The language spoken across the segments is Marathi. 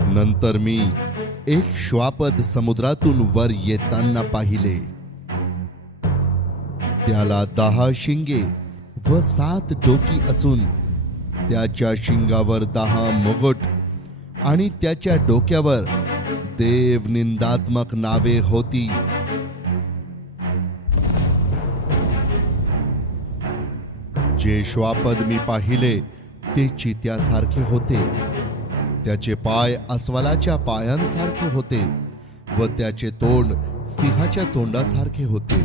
नंतर मी एक श्वापद समुद्रातून वर येताना पाहिले. त्याला दहा शिंगे व सात डोकी असून त्याच्या शिंगावर दहा मुकुट आणि त्याच्या डोक्यावर देव निंदात्मक नावे होती. जे श्वापद मी पाहिले ते चित्यासारखे होते. त्याचे पाय अस्वलाच्या पायांसारखे होते व त्याचे तोंड सिंहाच्या तोंडासारखे होते.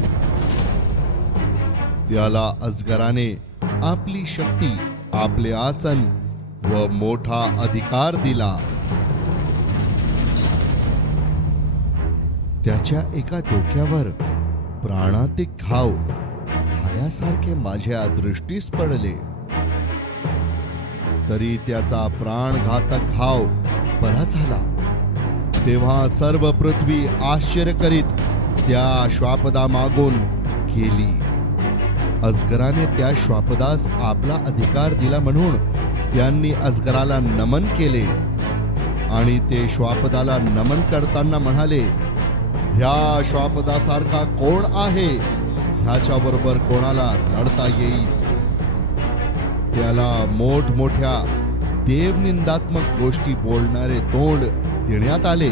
त्याला अजगराने आपली शक्ती आपले आसन व मोठा अधिकार दिला. त्याच्या एका डोक्यावर प्राणातिक घाव झाल्यासारखे माझ्या दृष्टीस पडले. तरी त्याचा प्राणघातक घाव बरा झाला. तेव्हा सर्व पृथ्वी आश्चर्य करीत त्या श्वापदा मागून गेली. अजगराने त्या श्वापदास आपला अधिकार दिला म्हणून त्यांनी अजगराला नमन केले. आणि ते श्वापदाला नमन करताना म्हणाले ह्या श्वापदासारखा कोण आहे? ह्याच्या बरोबर कोणाला लढता येईल? त्याला मोठमोठ्या देवनिंदात्मक गोष्टी बोलणारे तोंड देण्यात आले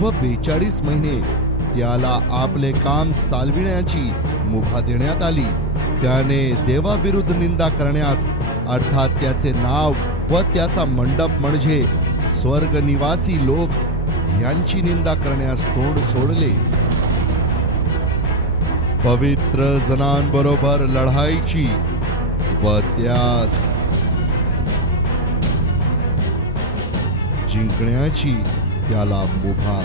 व बेचाळीस महिने त्याला आपले काम चालविण्याची मुभा देण्यात आली. त्याने देवाविरुद्ध निंदा करण्यास अर्थात त्याचे नाव व त्याचा मंडप म्हणजे स्वर्ग निवासी लोक यांची निंदा करण्यास तोंड सोडले. पवित्र जनांबरोबर लढाईची व त्यास जिंकण्याची त्याला मुभा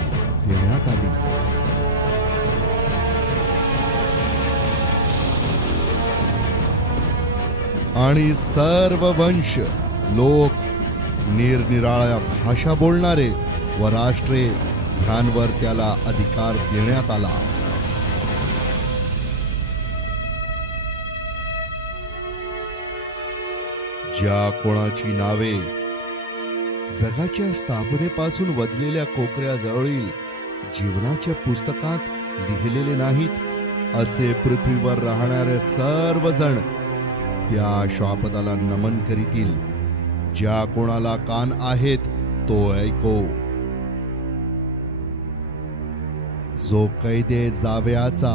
देण्यात आली. आणि सर्व वंश लोक निरनिराळ्या भाषा बोलणारे व राष्ट्रे ह्यांवर त्याला अधिकार देण्यात आला. ज्या कोणाची नावे जगाच्या स्थापनेपासून वदलेल्या कोकऱ्याजवळील जीवनाच्या पुस्तकात लिहिलेले नाहीत असे पृथ्वीवर राहणारे सर्वजण त्या श्वापदाला नमन करीतील. ज्या कोणाला कान आहेत तो ऐको. जो कैदे जावयाचा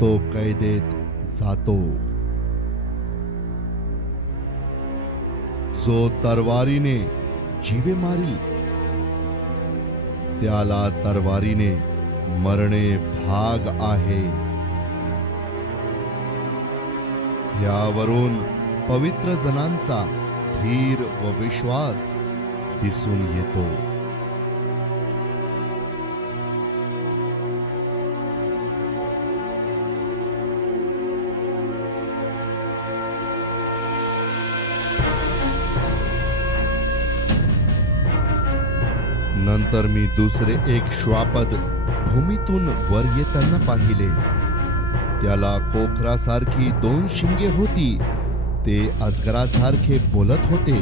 तो कैदेत जातो. जो तरवारीने जीवे मारील त्याला तरवारीने मरणे भाग आहे. यावरून पवित्र जनांचा धीर व विश्वास दिसून येतो. नंतर मी दुसरे एक श्वापद भूमीतून वर येताना पाहिले. त्याला कोखरासारखी दोन शिंगे होती. ते अजगरासारखे बोलत होते.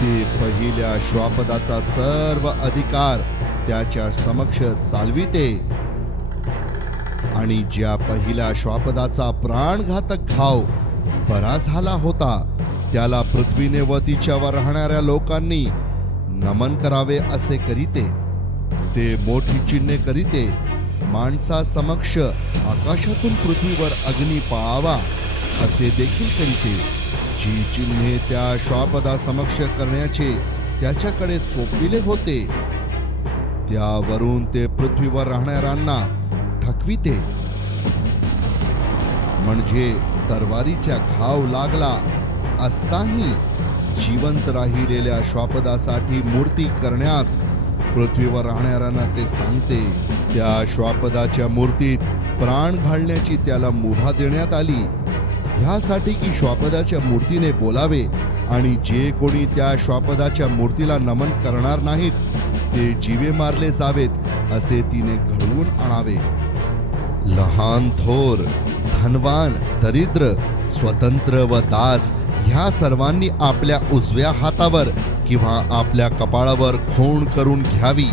ते पहिल्या श्वापदाचा सर्व अधिकार त्याच्या समक्ष चालविते. आणि ज्या पहिल्या श्वापदाचा प्राणघातक घाव बरा झाला होता त्याला पृथ्वीने व तिच्यावर राहणाऱ्या लोकांनी नमन करावे असे करीते. ते मोठी चिन्हे करीते. माणसा समक्ष आकाशातून पृथ्वीवर अग्नी पाळावा असे देखील करीते. जी चिन्हे त्या श्वापदा समक्ष करण्याचे त्याच्याकडे सोपविले होते त्यावरून ते पृथ्वीवर राहणाऱ्यांना ठकविते. म्हणजे तरवारीच्या घाव लागला असताही जिवंत राहिलेल्या श्वापदासाठी मूर्ती करण्यास पृथ्वीवर राहणाऱ्यांना ते सांगते त्या श्वापदाच्या मूर्तीत प्राण घालण्याची त्याला मुभा देण्यात आली. ह्यासाठी की श्वापदाच्या मूर्तीने बोलावे आणि जे कोणी त्या श्वापदाच्या मूर्तीला नमन करणार नाहीत ते जीवे मारले जावेत असे तिने घडवून आणावे. लहान थोर धनवान दरिद्र स्वतंत्र व दास ह्या सर्वांनी आपल्या उजव्या हातावर किंवा आपल्या कपाळावर खूण करून घ्यावी.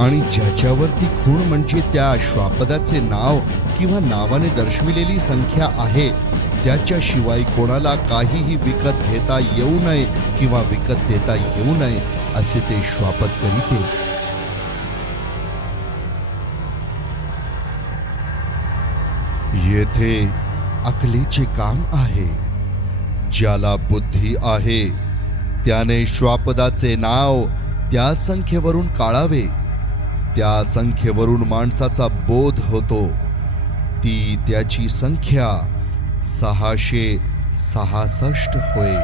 आणि ज्याच्यावर ती खूण म्हणजे त्या श्वापदाचे नाव किंवा नावाने दर्शविलेली संख्या आहे त्याच्याशिवाय कोणाला काहीही विकत घेता येऊ नये किंवा विकत देता येऊ नये असे ते श्वापद करीते. येथे अकलेचे काम आहे. ज्याला बुद्धी आहे त्याने श्वापदाचे नाव त्या संख्येवरून काढावे. त्या संख्येवरून माणसाचा बोध होतो. ती त्याची संख्या सहाशे सहासष्ट होय.